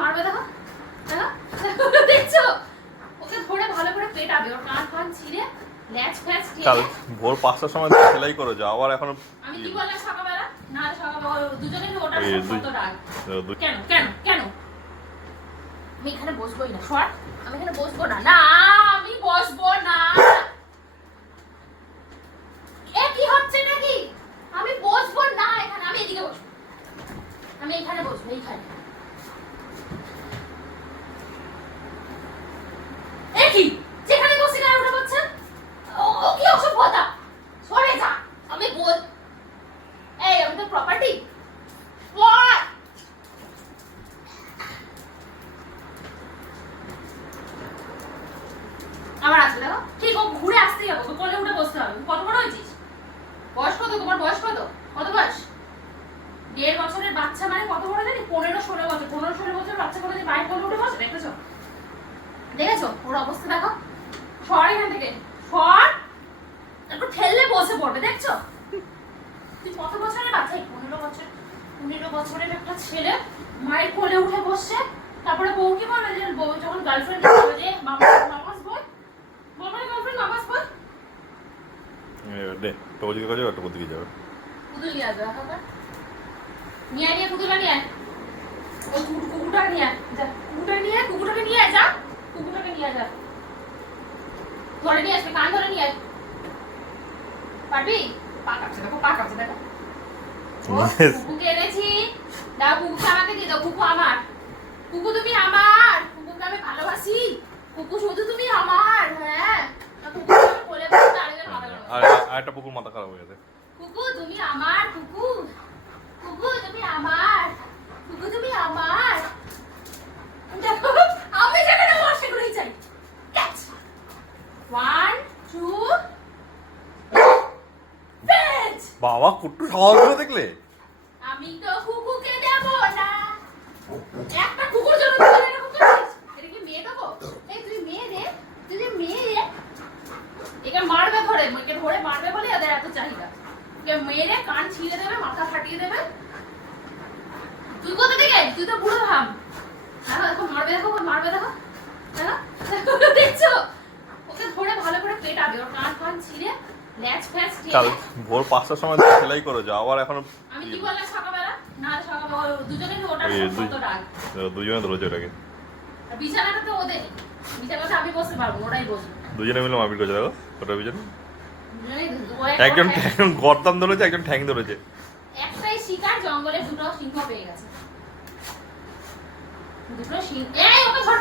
মারবে দেখো, দেখো দেখছো, ওকে ধরে ভালো করে পেটাবে, ওর কান ফান ছিঁড়ে ল্যাচ ফ্যাচ কাল টেনে। ভোর 5টার সময় সেলাই করেছো, আবার এখনো আমি কি বললাম সকালবেলা? না সকালবেলা দুজনে ওটার এই কত রাগ। কেন কেন কেন? আমি এখানে বসবোই না, সর। আমি এখানে বসবো না, না আমি বসবো না। এ কি হচ্ছে নাকি? আমি বসবো না এখানে, আমি এদিকে বসবো, আমি এখানে বসবো, এইখানে। এ কি? যেখানে বসে গায়ে উঠে পড়ছে, ও কি অসভ্যতা? সরে যা। আমি বল, এই আমি তো প্রপার্টি। আবার আসবে দেখো, ঠিক ও ঘুরে আসতেই হবে, ওকে কোলে উঠে বসতে হবে। কত বড় হয়েছিস? বয়স কত তোমার? বয়স কত? কত বয়স? 1.5 বছরের বাচ্চা মানে কত বড় জানি? 15-16 বছর। 15-16 বছর বাচ্চা কোনোদিন বাইরে কোলে উঠে বসে দেখেছো? দেখেছো ওর অবস্থা? দেখো, সর এখান থেকে, সর। একটু ঠেললে বসে পড়বে, দেখছো? তুই কত বছরের বাচ্চা? 15 বছর। 15 বছরের একটা ছেলে মায়ের কোলে উঠে বসছে। তারপরে বউ কি বলে যে বউ যখন গার্লফ্রেন্ড বলে যে মামাস বল, মামার গার্লফ্রেন্ড মামাস বল। দে তো ওদিকে কাজে একটা ওদিকে যাবে। পুতুল নিয়ে আসবে কাকা, নিয়ে আয়, নিয়ে পুতুলটা নিয়ে আয়। ওই কুকুরটাকে নিয়ে আয়, যা কুকুরটাকে নিয়ে আয়, যা কুকুরটাকে নিয়ে আয়, যা ধরে নিয়ে আসবে, কান ধরে নিয়ে আয়। পারবি? পা কাটছে দেখো, পা কাটছে দেখো। ও কুকুকে এনেছি, দাও কুকুকে আমাকে দিয়ে দাও। কুকু আমার, কুকু তুমি আমার, কুকুকে আমি ভালোবাসি। কুকু শুধু তুমি আমার। হ্যাঁ, কুকুকে আমি কোলে বসে দাঁড়িয়ে মাথা গরম। আর একটা পুকুর মাথা খারাপ হয়ে গেছে। কুকু তুমি আমার, কুকু কুকু তুমি আমার, কুকু তুমি আমার। দেখো আমি যেখানে বসে ঘুরেই চাই। Catch 1 2 fetch. বাবা কুট্টু স্বভাব দেখলে? আমি তো কুকুকে দেব না। একটা কুকুর জন্য তুই এরকম করছিস? এটা কি মেয়ে দেবো? এই তুই মেয়ে রে, তুই যে মেয়ে রে। একে মারবে ধরে, একে ধরে মারবে বলে এদের এত চাহিদা। একে মেরে কান ছিঁড়ে দেবে, মাথা ফাটিয়ে দেবে। তুই কোথা থেকে? তুই তো বুড়ো ভাব। হ্যাঁ দেখো মারবে, দেখো মারবে, দেখো দেখছো, ওকে ধরে ভালো করে পেটাবে, ওর কান ফান ছিঁড়ে ল্যাচ ফ্যাচ কাল টেনে। ভোর 5টার সময় সেলাই করেছো, আবার এখনো আমি কি বললাম সকালবেলা? না সকালবেলা দুজনে ওটার কত রাগ। দুজনে ধরেছে ওটাকে। আর বিছানাটা তো ওদের, বিছানাটা আমি বসতে পারবো, ওরাই বসবে। দুজনে মিলে মারপিট করছে দেখো ওটার পিছনে। একজন একজন গর্দান ধরেছে, একজন ঠ্যাং ধরেছে। একটাই শিকার, জঙ্গলে দুটো সিংহ পেয়ে গেছে। দুটো সিংহ, এই ওকে ধর।